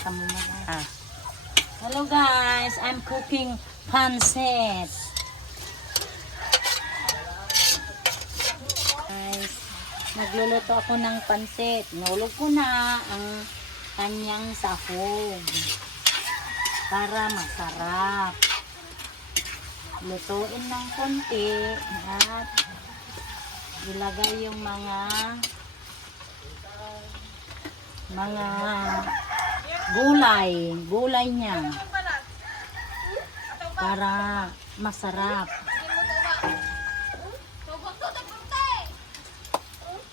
Ah. Hello guys, I'm cooking pancit. Guys, nagluluto ako ng pancit. Nulog ko na ang kanyang sahog para masarap. Lutuin ng konti at ilagay yung mga gulay niya para masarap.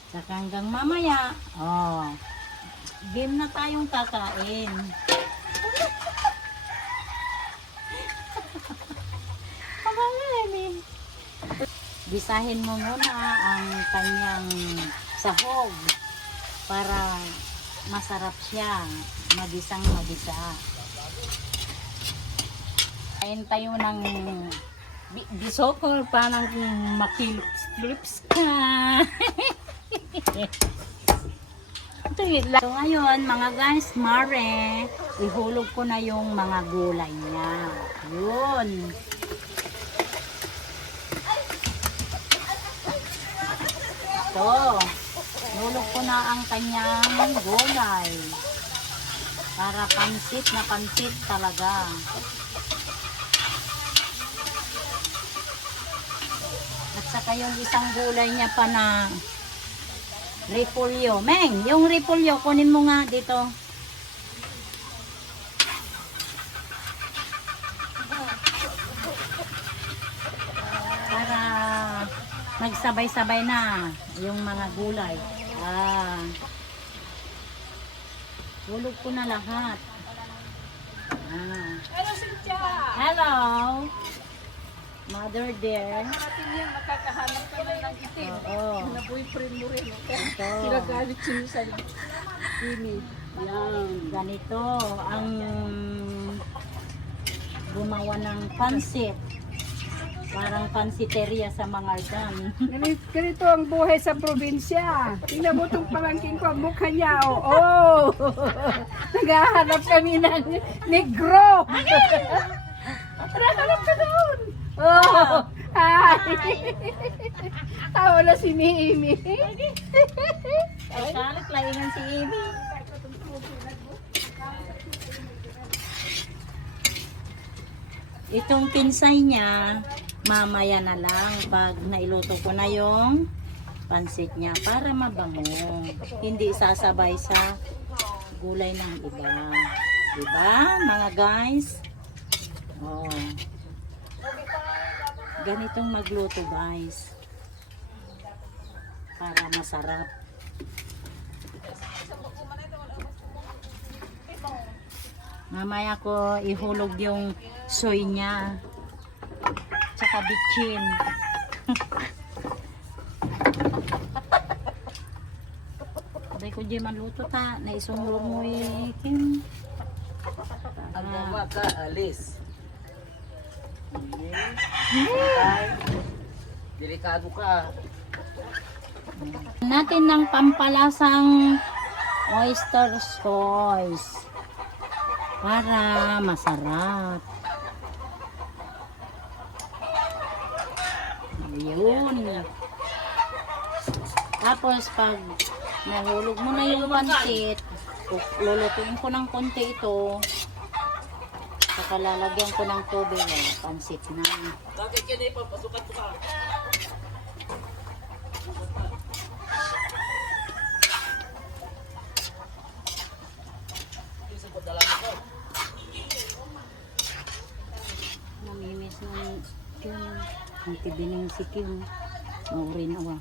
Saka hanggang mamaya, game na tayong kakain. Bisahin mo muna ang kanyang sahog para masarap siya, magisang-magisa. Kain tayo ng bisokol pa ng makilips ka. So ngayon mga guys, mare, ihulog ko na yung mga gulay niya. Yun. Ito. Hulog ko na ang kanyang gulay. Para pansit na pansit talaga. At saka yung isang gulay niya pa na repolyo. Meng, yung repolyo, kunin mo nga dito. Para nagsabay-sabay na yung mga gulay. Hulog ko na lahat. Hello, Cynthia! Hello! Mother dear. Harating yan, makakahanap ka na ng itim. Oo. Na boyfriend mo rin. Ito. Sinagalit siya sa init. Yan. Ganito ang gumawa ng pansit. Parang pansiteria sa mga dam. Ganito ang buhay sa probinsya. Tingnan mo itong pamangkin ko, ang mukha niya. Oh! Naghahanap kami ng negro. Naghahanap ka doon. Oh! Hi! Tawa na si Mimi. Ay, kalit laingan si Amy. Itong pinsay niya, mamaya na lang pag nailuto ko na yung pansit niya para mabango. Hindi sasabay sa gulay ng iba. Diba, mga guys? Oh. Ganitong magluto, guys. Para masarap. Mamaya ko ihulog yung soy niya. Tsaka bitchin. Abay ko di maluto ta. Naisungulong mo ikin. Ang gawa ka, alis. Delikado ka. Natin ng pampalasang oyster sauce. Para masarap. Ayun. Tapos pag nahulog mo na yung pansit, lulutuin ko ng konti ito. Saka lalagyan ko ng tubig, pansit na. Bakit ka na ipapasukat mo ka? Namimiss ng Kim. Ang tibining si Kim. Maurin awa.